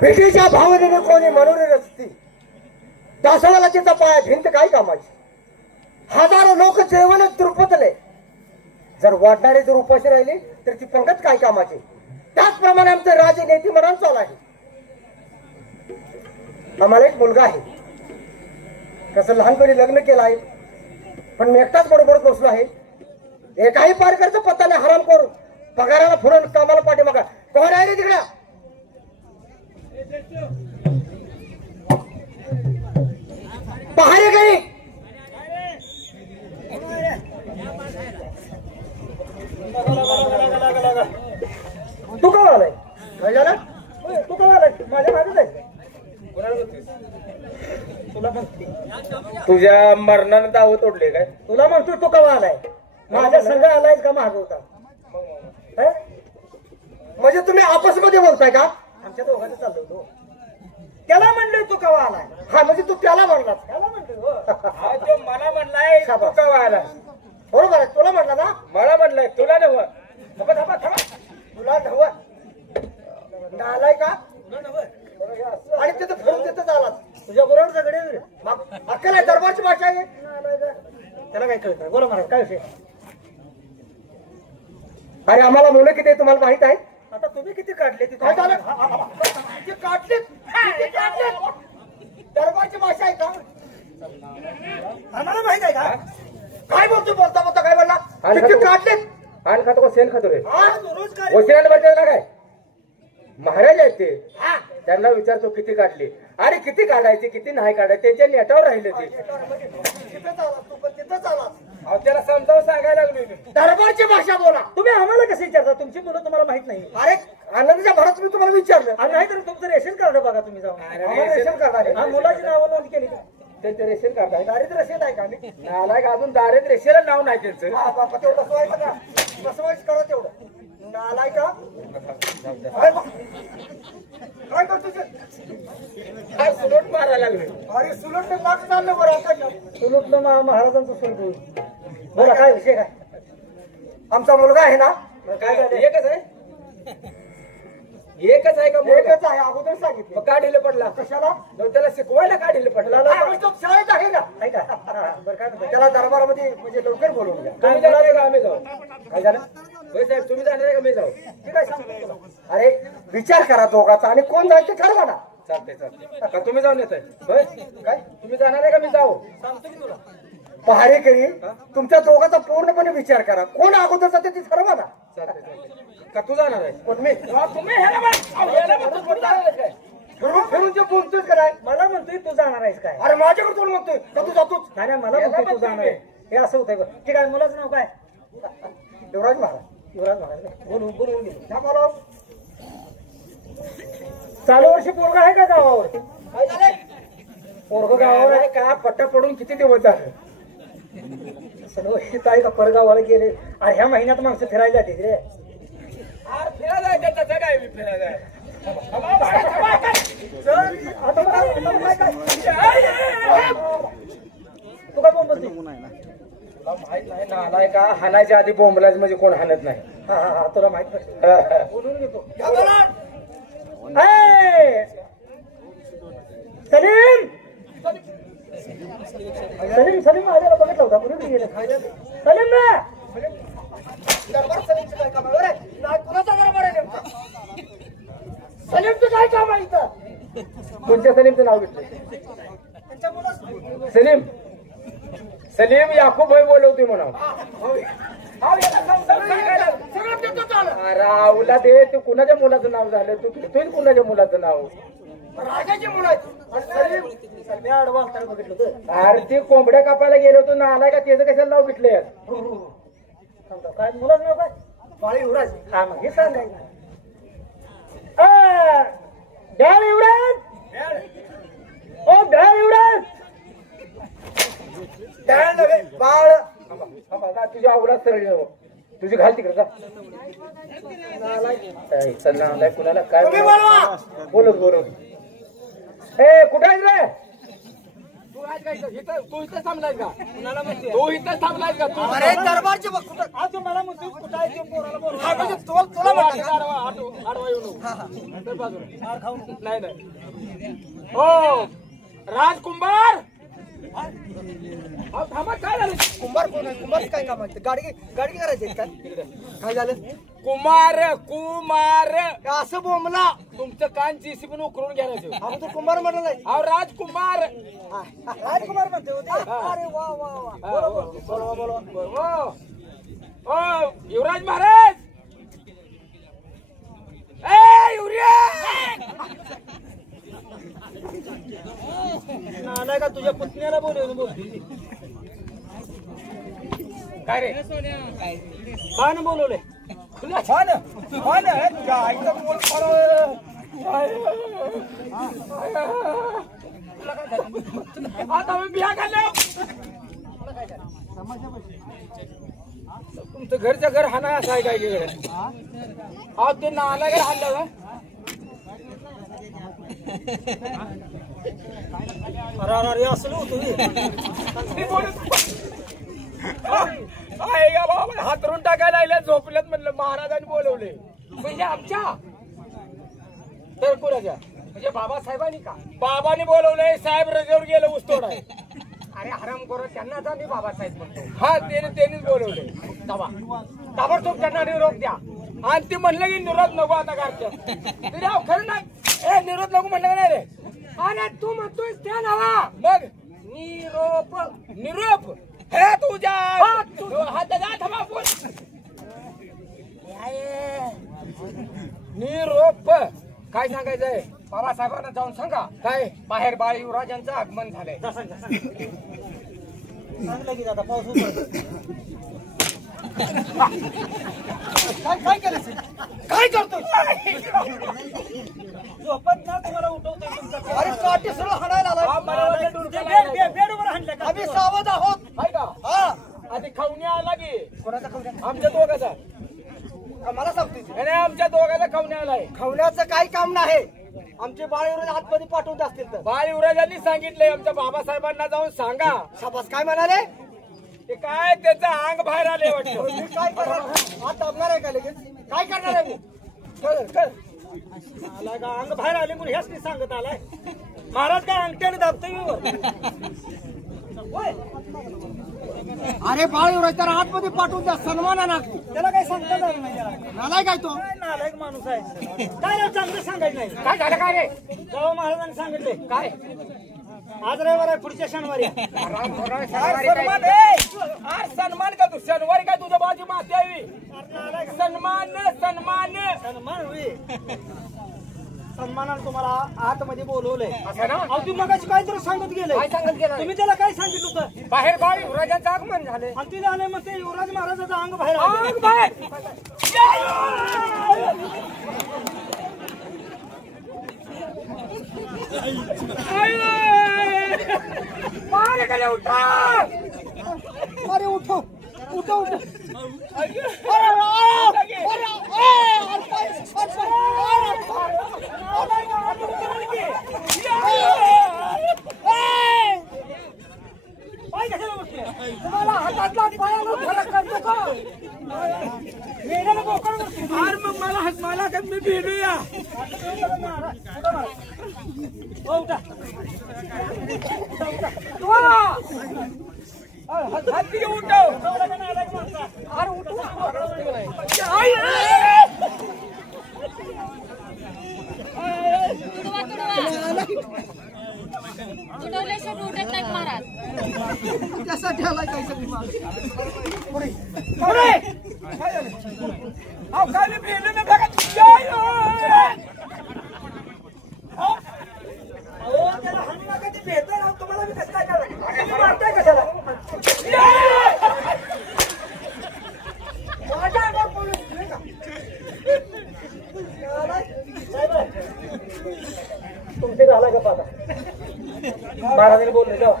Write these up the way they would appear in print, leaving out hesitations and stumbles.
भेटीच्या भावनेने कोणी मनोरे रचती दासवालाचीचा पाया भिंत काय कामाची. हजारो लोक जेवण द्रुपतले जर वाढणारे जर उपाशी राहिले तर ती पंगत काय कामाची. त्याचप्रमाणे आमचं राजे नेते मरण चालू आहे. आम्हाला एक मुलगा आहे. कसं लहानपणी लग्न केलं आहे पण मी एकटाच बरोबर बसलो आहे. एकाही पारकरचा पत्ता नाही. हराम करू पगाराला फुरण कामाला पाठीमागा कोण आहे रे तिकडे. पहारे गई तू का आलाय. काय झालं तू का आलाय. माझ्या मागच आहे. तुला म्हणते तुझ्या मरणानं दाव तोडले काय. तुला म्हणतो तू का आलाय. माझ्या संघ आलाय का मागवता. म्हणजे तुम्ही आपसमध्ये बोलताय का. आमच्या दोघांचं चाललो होतो. त्याला म्हणले तू कवा आलाय. हा म्हणजे तू त्याला म्हणलास. त्याला म्हणतो मला म्हणलाय तू का आला. बरोबर आहे. तुला म्हणला ना. मला म्हणलाय तुला नव. तुला नव आलाय का. आणि तिथं फिरून तिथंच आलास. तुझ्या बरोबर सगळे अक्कल आहे. दरबारची भाषा आहे. त्याला काय कळत. बोला महाराज काय विषय. अरे आम्हाला मुलं किती आहे तुम्हाला माहित आहे. आता तुम्ही किती काढले. काय झालं काढले. दरबारची भाषा आहे का. आम्हाला माहित आहे का. काय बोलतो बोलता बोलता काय म्हणला. किती काढले. आण खातो का सेल खातो रे. रोज वशिराला बघायला ना काय महाराज आहेत ते. त्यांना विचारतो किती काढली आणि किती काढायचे किती नाही काढायचे त्यांच्या नेटावर राहिले ते. त्याला समजावून सांगायला लागलो. दरबारची भाषा बोला. तुम्ही आम्हाला कसं विचारता. तुमची मुलं तुम्हाला माहित नाही. अरे आनंदच्या भरात मी तुम्हाला विचारलं. आणि नाही तर तुमचं रेशन कार्ड बघा तुम्ही जाऊन. रेशन कार्ड आहे. मुलाची नावं नोंद केली त्यांचं रेशन कार्ड आहे. दारिद्र्य रेशन आहे का. नालाय का अजून दारिद्र्य रेषेला नाव नाही त्यांचं. तेवढं बसवायचं का. बसवायचं करा तेवढं. नालाय का. काय करतो सुलोट मारायला लागले. अरे सुलट माग चाललं बरं. आता सुलटलं महाराजांचं सुलट. बोला काय विषय काय. आमचा मुलगा आहे ना. काय झालं. एकच आहे. एकच आहे का. एकच आहे. अगोदर सांगितलं. का ढिलं पडला. कशाला. त्याला शिकवायला का ढिलं पडला. शाळेत आहे ना. बरं काय म्हणतो. त्याला दरबारामध्ये म्हणजे लवकर बोलवून घ्या. तुम्ही जाणार आहे का आम्ही जाऊ. काय झालं. होय साहेब तुम्ही जाणार आहे का मी जाऊ. ठीक आहे सांगतो तुला. अरे विचार करा दोघाचा आणि कोण जायचं ठरवा ना. चालतंय चालतंय. का तुम्ही जाऊन येताय. होय काय तुम्ही जाणार आहे का मी जाऊ. सांगतो की तुला. पहारेकरी तुमच्या दोघाचा पूर्णपणे विचार करा. कोण अगोदर जाते ती ठरवा ना. चालतंय चालतंय. का तू जाणार आहे. कोण मी. तुम्ही फिरून जे बोलतोय काय. मला म्हणतोय तू जाणार आहेस काय. अरे माझ्याकडे कोण म्हणतोय का तू जातोच. नाही नाही मला म्हणतोय तू जाणार आहे. हे असं होतंय. ठीक आहे. मुलाचं नाव काय. युवराज महाराज. युवराज महाराज बोलून बोलवून घे. बोला. चालू वर्षी पोरगा आहे का गावावर. काय झालंय. पोरग गावावर आहे का. पट्टा पडून किती दिवस झाले. सर्वशित आहे का परगावाला गेले. अरे ह्या महिन्यात माणसं फिरायला जाते रे. फिरायला त्याचा काय मी फिरायला तू काय बोलतो. माहित नाही ना आलाय का. हाणायच्या आधी बोंबलाच म्हणजे कोण हाणत नाही. हा हा हा तुला माहित नसतं. बोलून घेतो. सलीम सलीम सलीम आलेला बघितला होता. कुठे गेले. सलीम ना. कुणाचा बरोबर आहे नेमका. सलीमचं काय काम आहे इथं. कोणत्या सलीमचं नाव घेतलं. सलीम सलीम याकूब भाई बोलवतोय म्हणा. राहुला दे. तू कुणाच्या मुलाचं नाव झालं. तू घेतोय कुणाच्या मुलाचं नाव. राजाची मुलं आहेत. बघितलं होतं. अरे ते कोंबड्या कापायला गेलो होतो ना आलाय का. त्याचं कशाला नाव घेतलंय. काय मुलाचं नाव काय. बाळी युवराज. हा मग हे सांगायचं. डॅड युवराज. ओ डॅड युवराज. डॅड नव्हे बाळ. तुझ्या आवडा सरळ तुझी घाल तिकडे का. चल ना कुणाला काय बोलत बोलत. ए कुठे आहेस रे. तू इथं थांबलाय का. तू इथं थांबलाय का. अरे दरबारचे बघ कुठं. म्हणतो कुठं आहे ते पोराला बोलवा. हा, म्हणजे तुला म्हटलं का? आडवा येऊ नको. तर बाजूला. मार खाऊ नको. नाही नाही. हो राजकुंभार अहो, थांबा काय झालं कुंभार कोण आहे? कुंभार काय काम आहे? गाडी करायची आहे काय? काय झालं? कुमार असं बोंबला. तुमचं कान जीसीबी उकरून घ्यायचं आपण तो कुंभार म्हणलं नाही. अहो राजकुमार राजकुमार म्हणते होते. अरे वा वा वा. बोलवा ओ युवराज महाराज ए युवराज नालाय का तुझ्या पुतण्याला बोलवून बोल. काय रे बाण बोलवले. छान तुझ्या आईचं बोल आता मी बिया खाल्लो तुमचं घरच्या घर हाना असं आहे काय तिकडे अहो ते नाला घर हाणलं का अरे असलं होतं बाबा हातरून टाकायला आल्या झोपल्यात म्हणलं महाराजांनी बोलवले म्हणजे आमच्या तर कोणाच्या म्हणजे बाबासाहेबांनी का बाबांनी बोलवलंय साहेब रजेवर गेलं ऊसतोड आहे अरे हराम करो त्यांना आता मी बाबासाहेब म्हणतो हा त्यांनीच बोलवले ताबडतोब त्यांना निरोप द्या आणि ते म्हणलं की निरोप नको आता घरच्या खरं नाही ए निरोप नको म्हणलं नाही रे अरे तू म्हणतोय त्या नावा मग निरोप हे तुझ्या हात थांबा बोल निरोप काय सांगायचंय बाबासाहेबांना जाऊन सांगा काय बाहेर बाळ युवराजांचं आगमन झालंय चांगलं की आता पाऊस उघडतो. काय केलं? काय करतो? झोपत ना तुम्हाला उठवतोय तुमचा. अरे काठी सरळ हाणायला आलाय. हा, मला वाटलं डुरक्याला बेड बेडवर हाणलं का? आम्ही सावध आहोत. हाय का हा. आधी खावण्या आला की कोणाचा खावण्या? आमच्या दोघाचा मला सांगतोय. नाही आमच्या दोघाचा खावण्या आलाय खावण्याचं काही काम नाही. आमचे बाळेवर आतमध्ये पाठवत असतील तर. बाळ युवराजांनी सांगितलंय आमच्या बाबासाहेबांना जाऊन सांगा शाबास. काय म्हणाले? ते काय त्याचं अंग बाहेर आले वाटतं मी काय करणार? हात दाबणार आहे का लगेच? काय करणार आहे मी? कर. आला का अंग बाहेर आले म्हणून ह्याच नाही सांगत आलाय. महाराज काय अंगठ्याने दाबतोय. अरे बाळ तर आतमध्ये पाठवून द्या सन्माना. त्याला काही सांगता आलं नाही त्याला. नालाय काय तो? काय नालायक माणूस आहे. काय रे चांगलं सांगायचं नाही. काय झालं काय रे जेव्हा महाराजांनी सांगितले काय आज रविवार आहे पुढच्या शनिवारी आहे. सन्मान का तू शनिवारी काय तुझ्या बाजू माती यावी सन्मान सन्मान होई. सन्मानानं तुम्हाला आतमध्ये बोलवलंय. असं ना अहो तुम्ही मगाशी काहीतरी सांगत गेले. काय सांगत गेला तुम्ही त्याला काय सांगितलं होतं? बाहेर बाळ युवराजांचं आगमन झाले आणि तिला आले मग ते युवराज महाराजाचं अंग बाहेर आलं. अंग बाहेर उठा अरे उठो. तुम्हाला हातातला पायाला फरक करतो का? मेल्याला बोकड बसतो. अरे मग मला का मी भेटूया हो, उठा. हाती घेऊन उठव एवढं का नालायक माणसा? अरे उठव उठवल्याशिवाय उठत नाहीत महाराज. त्यासाठी आलाय काय सगळी माणसं. काय मी भेटलो मी अहो, त्याला हानी नका ती भेटतोय ना, तुम्हाला मी कसं काय करायचं? तुम्ही मारताय कशाला? माझ्या अंगावर पडलं. नाही का? तुमचे झाला का पाहता? महाराजांनी बोलले जाऊ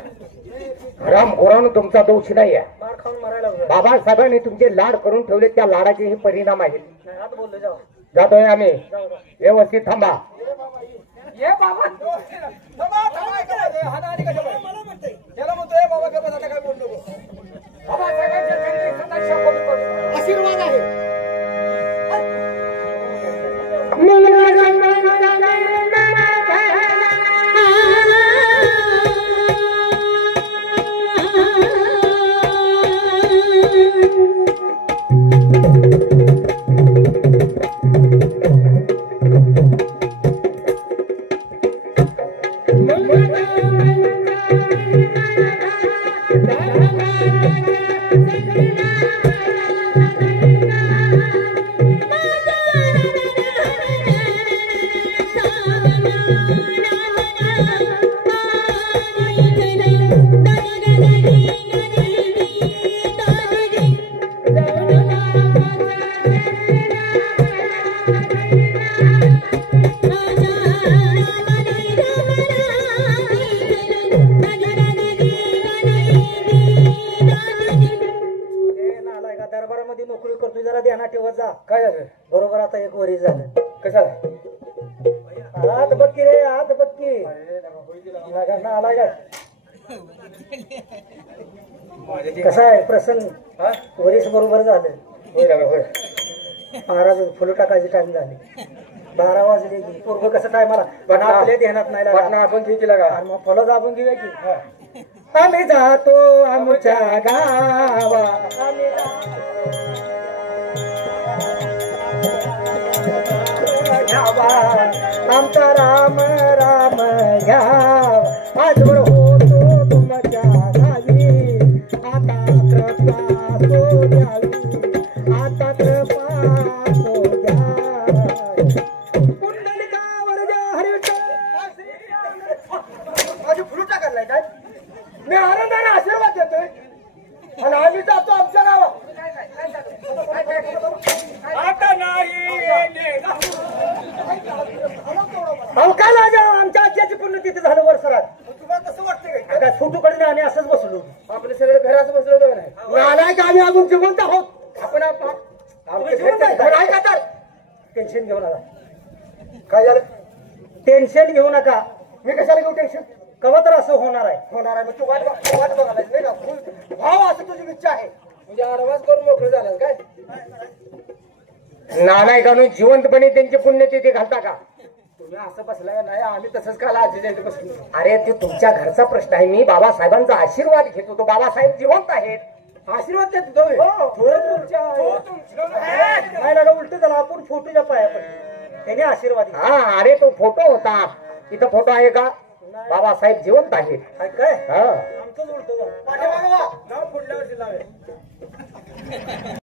राम गोरानं तुमचा दोष नाही आहे मार खाऊन मारायला लागलो. बाबासाहेबांनी तुमचे लाड करून ठेवले त्या लाडाचे हे परिणाम आहेत नाही, आता बोलले जाऊ. जातोय आम्ही जाऊ. व्यवस्थित थांबा ये बाबा मला म्हणतोय. त्याला म्हणतोय बाबा काय बोलतो बाबा सगळ्यांच्या आशीर्वाद ती नोकरी करतोय जरा ध्यानात ठेवत जा. काय झालं? बरोबर आता 1 वर्ष झालं. कशाला? हात बक्की रे, हात बक्की. लागा ना आला काय? कसा आहे प्रसंग? हा? वरीस बरोबर झालं. होय दादा होय. महाराज फुलं टाकायची टाइम झाली. 12 वाजले की पूर्व कसं काय मला पण आपल्या ध्यानात नाही पाटणा लागला. आपण ठीक केला का? आणि मग फळं दाबून घेऊया की. आम्ही जातो आमच्या गावा, आम्ही घ्यावा आमचा राम राम घ्यावा. आजवर होतो तुमच्या गावी, आता कृपा सो द्यावी, आता कृपा सो द्यावी. पुंडलिकावर द्या हरिविठ्ठल. माझी फुलं टाकायला काय? मी आनंदाने आशीर्वाद देतोय आणि आम्ही जातो आमच्या गावात. आता नाही येणे. अहो काय लाजा, आमच्या आज्याची पुण्यतिथी झालं वर्षरात. तुम्हाला कसं वाटतंय काय? काय फोटोकडे आम्ही असंच बसलो. आपले सगळे घरात बसलो होतो का नाही? नालाय का आम्ही अजून जिवंत आहोत. आपण तुम्ही जिवंत आहे. बरं ऐका तर. टेन्शन घेऊ नका, काय झालं? टेन्शन घेऊ नका. मी कशाला घेऊ टेन्शन? कवा तर असं होणार आहे. होणार आहे. मग तू वाट बघायला नाही का? भाव असं तुझी इच्छा आहे म्हणजे आडवास करून मोकळं झालं काय? नालायकांनो जिवंतपणे त्यांची पुण्यतिथी घालता का? तुम्ही असं बसलाय नाही, आम्ही तसंच काल आजीच्या इथे बसलो. अरे ते तुमच्या घरचा प्रश्न आहे. मी बाबासाहेबांचा आशीर्वाद घेत होतो. बाबासाहेब जिवंत आहेत. आशीर्वाद देत होतो होय? नाही ना उलट झालं, आपण फोटोच्या पाया पडलो. त्याने आशीर्वाद दिला. हा अरे तो फोटो होता. इथं फोटो आहे का? बाबासाहेब जिवंत आहेत. काय हा आमचंच उलट झालं. नाव पुढल्या वर्षी लावेल.